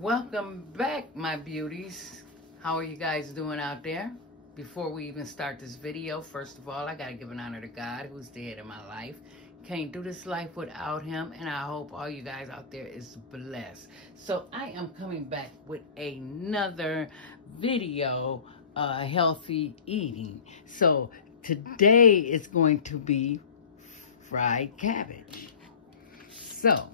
Welcome back, my beauties. How are you guys doing out there? Before we even start this video, first of all, I gotta give an honor to God, who's the head of my life. Can't do this life without him, and I hope all you guys out there is blessed. So I am coming back with another video, healthy eating. So today is going to be fried cabbage. So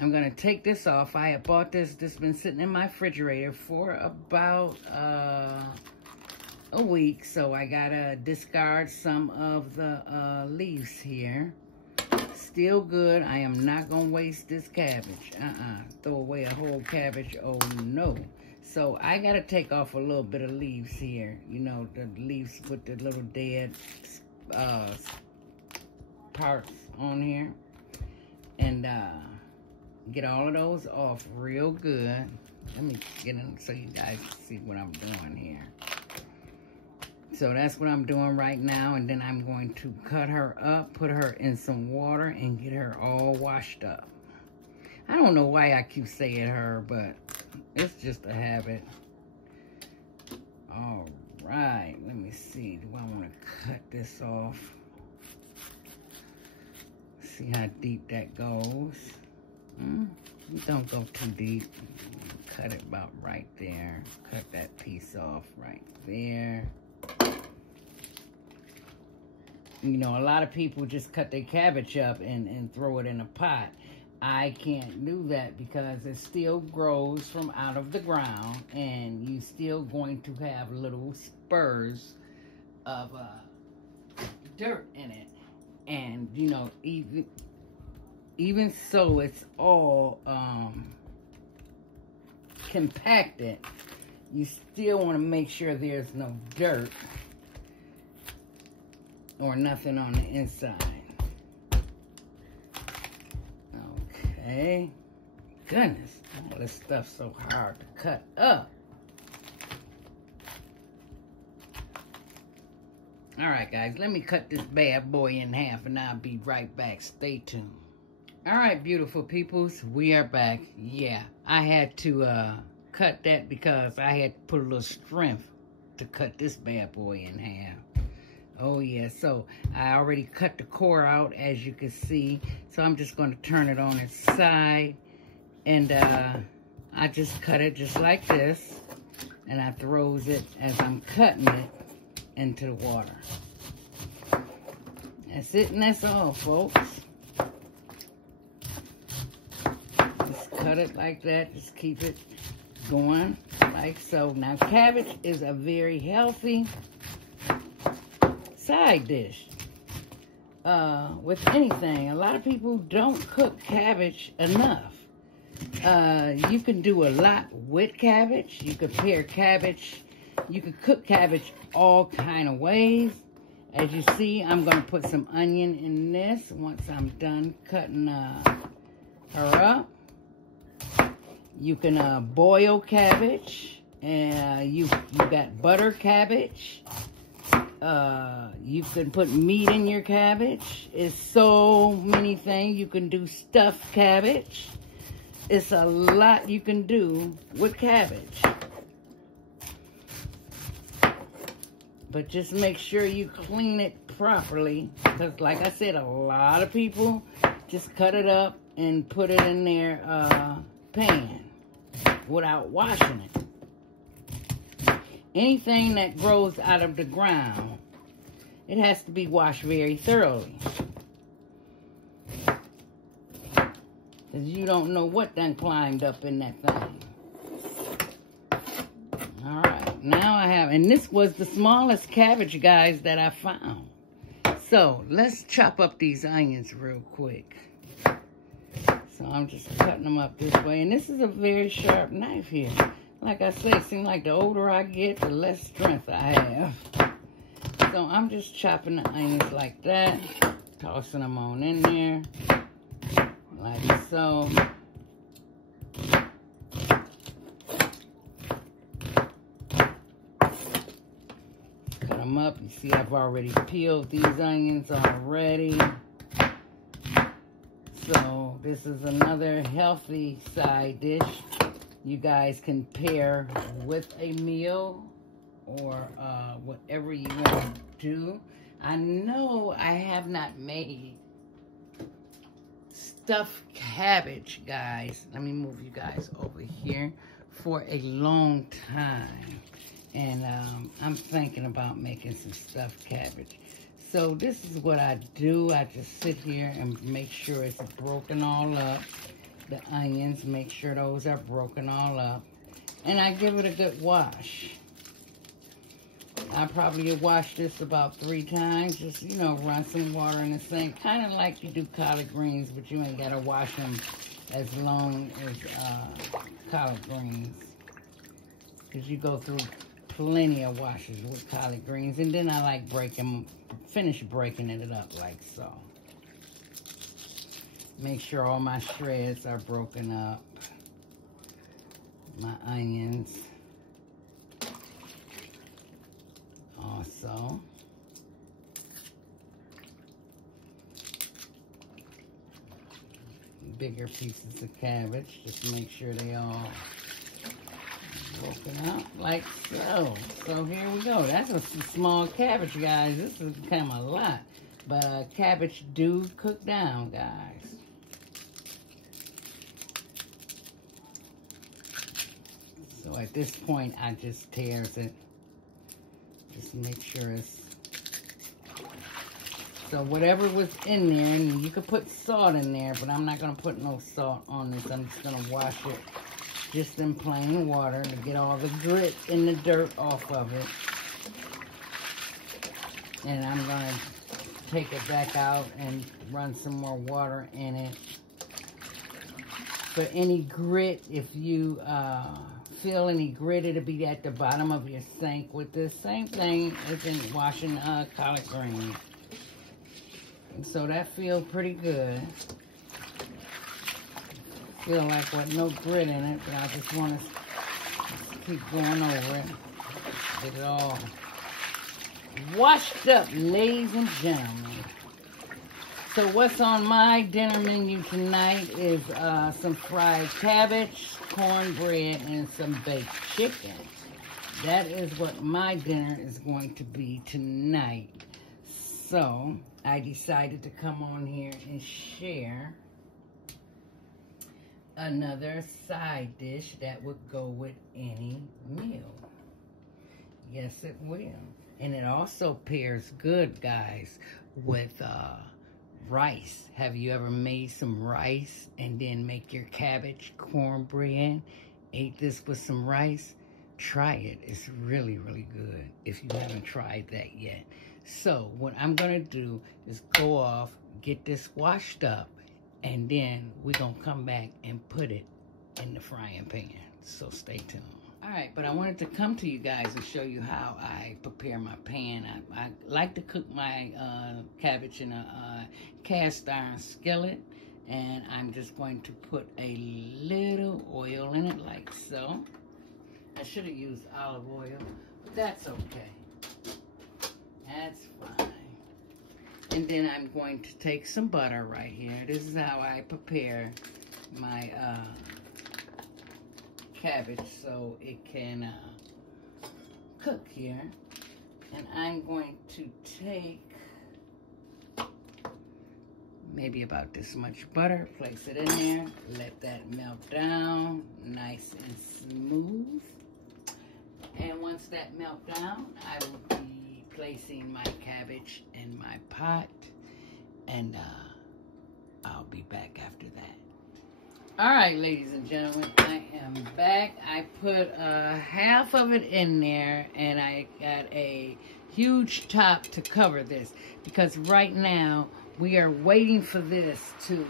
I'm going to take this off. I had bought this. This has been sitting in my refrigerator for about a week. So I got to discard some of the leaves here. Still good. I am not going to waste this cabbage. Throw away a whole cabbage. Oh, no. So I got to take off a little bit of leaves here. You know, the leaves with the little dead parts on here. And get all of those off real good. Let me get in so you guys see what I'm doing here. So that's what I'm doing right now. And then I'm going to cut her up, put her in some water, and get her all washed up. I don't know why I keep saying her, but it's just a habit. All right, let me see. Do I want to cut this off? See how deep that goes. Don't go too deep. Cut it about right there. Cut that piece off right there. You know, a lot of people just cut their cabbage up and throw it in a pot. I can't do that because it still grows from out of the ground, and you still going to have little spurs of dirt in it. And, you know, even so, it's all compacted. You still want to make sure there's no dirt or nothing on the inside. Okay. Goodness, all this stuff's so hard to cut up. All right, guys, let me cut this bad boy in half, and I'll be right back. Stay tuned. All right, beautiful peoples, we are back. Yeah, I had to cut that because I had to put a little strength to cut this bad boy in half. Oh, yeah, so I already cut the core out, as you can see. So I'm just going to turn it on its side. And I just cut it just like this. And I throws it, as I'm cutting it, into the water. That's it, and that's all, folks. Just cut it like that. Just keep it going like so. Now, cabbage is a very healthy side dish with anything. A lot of people don't cook cabbage enough. You can do a lot with cabbage. You can pair cabbage. You can cook cabbage all kind of ways. As you see, I'm going to put some onion in this once I'm done cutting her up. You can boil cabbage. You got butter cabbage. You can put meat in your cabbage. It's so many things. You can do stuffed cabbage. It's a lot you can do with cabbage. But just make sure you clean it properly. Because like I said, a lot of people just cut it up and put it in their pan without washing it. Anything that grows out of the ground, it has to be washed very thoroughly. Because you don't know what done climbed up in that thing. All right, now I have, and this was the smallest cabbage, guys, that I found. So let's chop up these onions real quick. So I'm just cutting them up this way. And this is a very sharp knife here. Like I say, it seems like the older I get, the less strength I have. So I'm just chopping the onions like that. Tossing them on in there. Like so. Cut them up. You see I've already peeled these onions already. So this is another healthy side dish. You guys can pair with a meal or whatever you want to do. I know I have not made stuffed cabbage, guys. Let me move you guys over here, for a long time. And I'm thinking about making some stuffed cabbage. So this is what I do. I just sit here and make sure it's broken all up. The onions, make sure those are broken all up. And I give it a good wash. I probably wash this about 3 times. Just, you know, run some water in the sink. Kind of like you do collard greens, but you ain't got to wash them as long as collard greens. Because you go through plenty of washes with collard greens. And then I like finish breaking it up like so. Make sure all my shreds are broken up. My onions. Also. Bigger pieces of cabbage. Just make sure they all broken up like so. So here we go. That's a small cabbage, guys. This is kind of a lot. But cabbage do cook down, guys. So at this point, I just tears it. Just make sure it's... So whatever was in there, and you could put salt in there, but I'm not going to put no salt on this. I'm just going to wash it just in plain water to get all the grit and the dirt off of it. And I'm going to take it back out and run some more water in it. For any grit, if you feel any grit, it'll be at the bottom of your sink with this same thing as in washing collard greens. And so that feels pretty good. Feel like with no grit in it, but I just want to keep going over it. Get it all washed up, ladies and gentlemen. So what's on my dinner menu tonight is some fried cabbage, cornbread, and some baked chicken. That is what my dinner is going to be tonight. So I decided to come on here and share another side dish that would go with any meal. Yes, it will. And it also pairs good, guys, with rice. Have you ever made some rice and then make your cabbage cornbread? Ate this with some rice? Try it. It's really, really good if you haven't tried that yet. So what I'm going to do is go off, get this washed up, and then we're going to come back and put it in the frying pan. So stay tuned. All right, but I wanted to come to you guys and show you how I prepare my pan. I like to cook my cabbage in a cast iron skillet. And I'm just going to put a little oil in it like so. I should have used olive oil, but that's okay. That's fine. And then I'm going to take some butter right here. This is how I prepare my cabbage so it can cook here. And I'm going to take maybe about this much butter, place it in there, let that melt down nice and smooth. And once that melts down, I will be placing my cabbage in my pot, and I'll be back after that. All right, ladies and gentlemen, I am back. I put half of it in there, and I got a huge top to cover this, because right now we are waiting for this to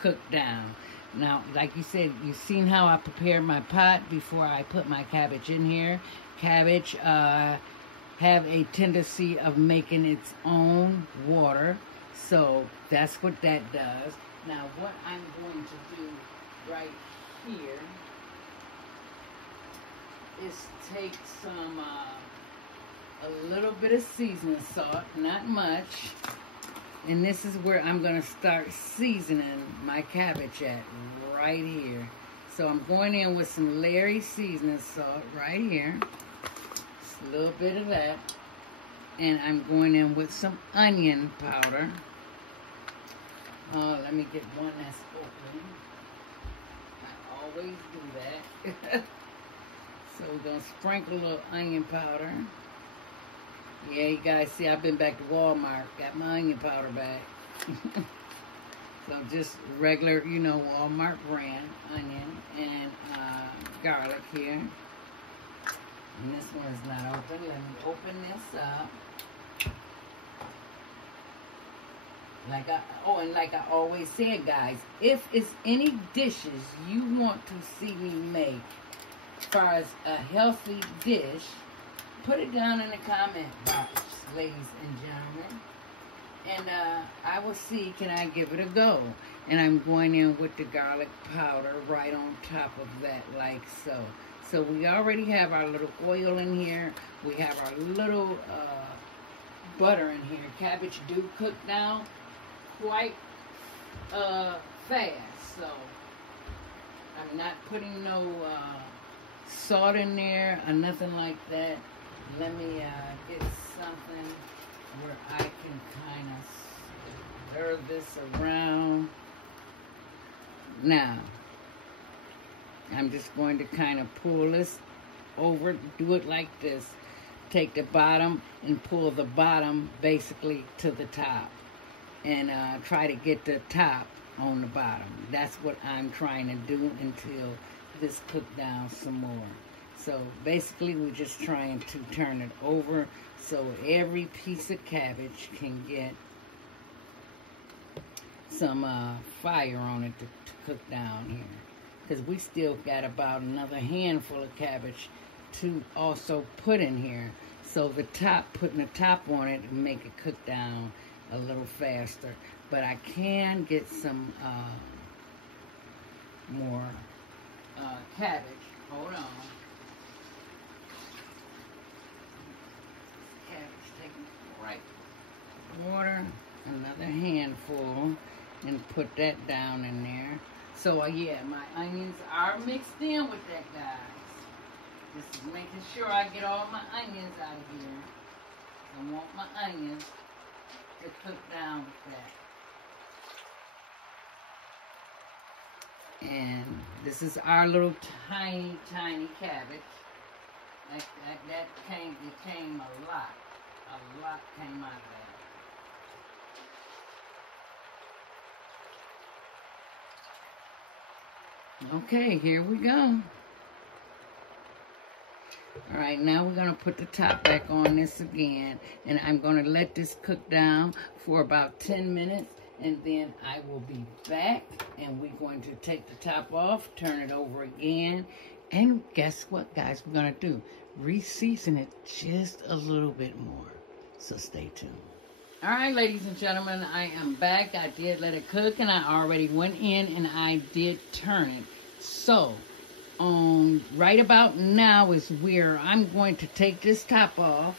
cook down. Now, like you said, you've seen how I prepared my pot before I put my cabbage in here. Cabbage have a tendency of making its own water, so that's what that does. Now, what I'm going to do right here is take some, a little bit of seasoning salt, not much. And this is where I'm going to start seasoning my cabbage at, right here. So I'm going in with some Larry seasoning salt right here. Just a little bit of that. And I'm going in with some onion powder. Let me get one that's open. I always do that. So we're going to sprinkle a little onion powder. Yeah, you guys see, I've been back to Walmart. Got my onion powder back. So just regular, you know, Walmart brand onion and garlic here. And this one is not open. Let me open this up. Like I always said, guys, if it's any dishes you want to see me make as far as a healthy dish, put it down in the comment box, ladies and gentlemen. And I will see, can I give it a go? And I'm going in with the garlic powder right on top of that, like so. So we already have our little oil in here. We have our little butter in here. Cabbage do cook down quite fast. So I'm not putting no salt in there or nothing like that. Let me get something where I can kind of stir this around. Now, I'm just going to kind of pull this over, do it like this. Take the bottom and pull the bottom basically to the top. And try to get the top on the bottom. That's what I'm trying to do until this cooked down some more. So basically we're just trying to turn it over so every piece of cabbage can get some fire on it to cook down here. Because we still got about another handful of cabbage to also put in here. So the top, putting the top on it and make it cook down a little faster. But I can get some more cabbage. Hold on. Cabbage, taking right water, another handful, and put that down in there. So yeah, my onions are mixed in with that, guys. Just making sure I get all my onions out of here. I want my onions to cook down with that. And this is our little tiny cabbage. That came a lot. A lot came out of that. Okay, here we go. All right, now we're going to put the top back on this again, and I'm going to let this cook down for about 10 minutes, and then I will be back, and we're going to take the top off, turn it over again, and guess what, guys, we're going to do? Re-season it just a little bit more, so stay tuned. All right, ladies and gentlemen, I am back. I did let it cook, and I already went in, and I did turn it. So, right about now is where I'm going to take this top off.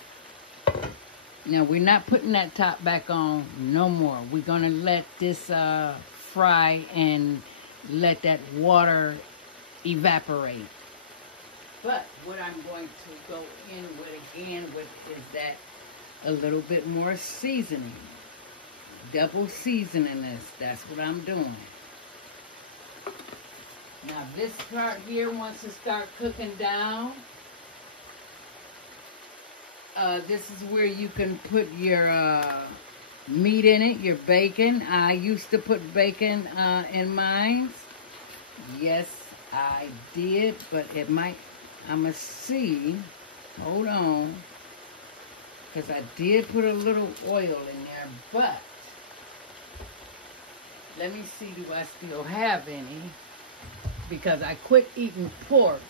Now, we're not putting that top back on no more. We're going to let this fry and let that water evaporate. But what I'm going to go in with again is that a little bit more seasoning. Double seasoning this. That's what I'm doing. Now this part here, once it starts cooking down, this is where you can put your meat in it, your bacon. I used to put bacon in mine. Yes, I did, but it might, I'm going to see, hold on, because I did put a little oil in there, but let me see, do I still have any? Because I quit eating pork.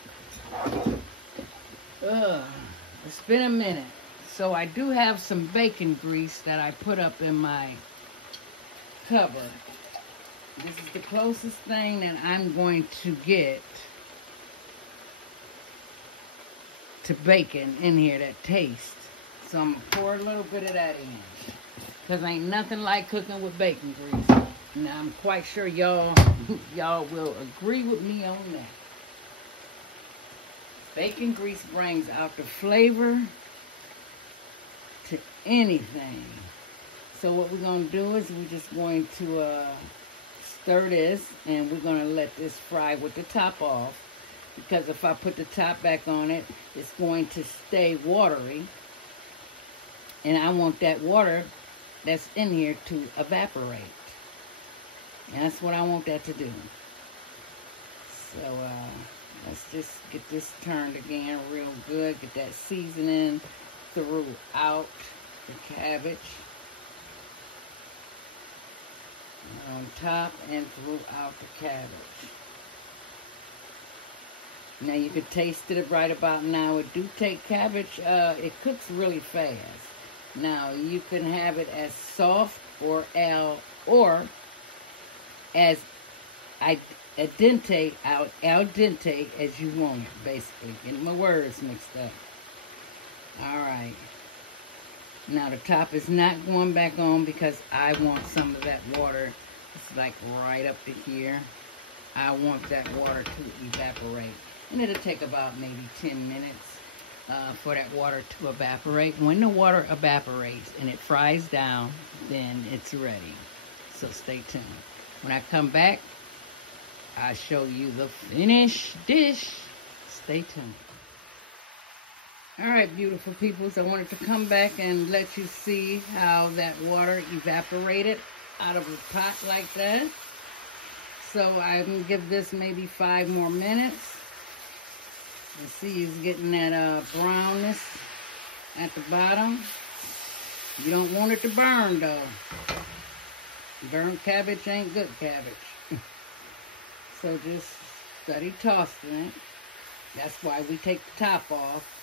It's been a minute. So I do have some bacon grease that I put up in my cupboard. This is the closest thing that I'm going to get to bacon in here that tastes. So I'm going to pour a little bit of that in. Because ain't nothing like cooking with bacon grease. Now I'm quite sure y'all will agree with me on that. Bacon grease brings out the flavor to anything. So what we're going to do is we're just going to stir this, and we're going to let this fry with the top off, because if I put the top back on it, it's going to stay watery, and I want that water that's in here to evaporate. And that's what I want that to do. So let's just get this turned again real good. Get that seasoning throughout the cabbage. On top and throughout the cabbage. Now you could taste it right about now. It do take cabbage. It cooks really fast. Now you can have it as soft or al as al dente as you want it. Basically, getting my words mixed up. All right. Now the top is not going back on because I want some of that water. It's like right up to here. I want that water to evaporate. And it'll take about maybe 10 minutes for that water to evaporate. When the water evaporates and it fries down, then it's ready. So stay tuned. When I come back, I'll show you the finished dish. Stay tuned. All right, beautiful peoples, I wanted to come back and let you see how that water evaporated out of the pot like that. So I'm going to give this maybe 5 more minutes. You see it's getting that brownness at the bottom. You don't want it to burn, though. Burnt cabbage ain't good cabbage. So just steady tossing it. That's why we take the top off,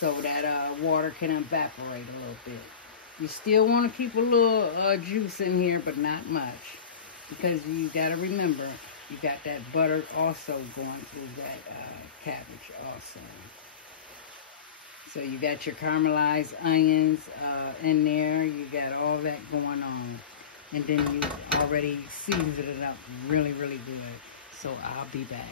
so that water can evaporate a little bit. You still want to keep a little juice in here, but not much. Because you got to remember, you got that butter also going through that cabbage also. So you got your caramelized onions in there. You got all that going on. And then you already seasoned it up really, really good. So I'll be back.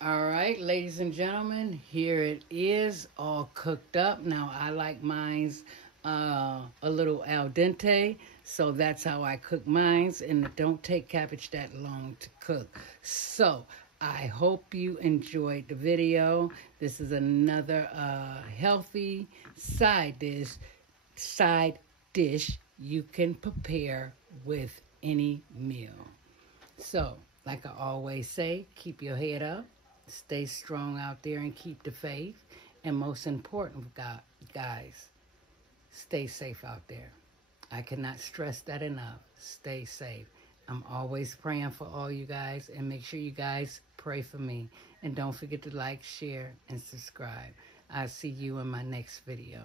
All right, ladies and gentlemen, here it is, all cooked up. Now, I like mine's a little al dente, so that's how I cook mine's, and it don't take cabbage that long to cook. So, I hope you enjoyed the video. This is another healthy side dish you can prepare with any meal. So, like I always say, keep your head up. Stay strong out there and keep the faith. And most important, guys, stay safe out there. I cannot stress that enough. Stay safe. I'm always praying for all you guys. And make sure you guys pray for me. And don't forget to like, share, and subscribe. I'll see you in my next video.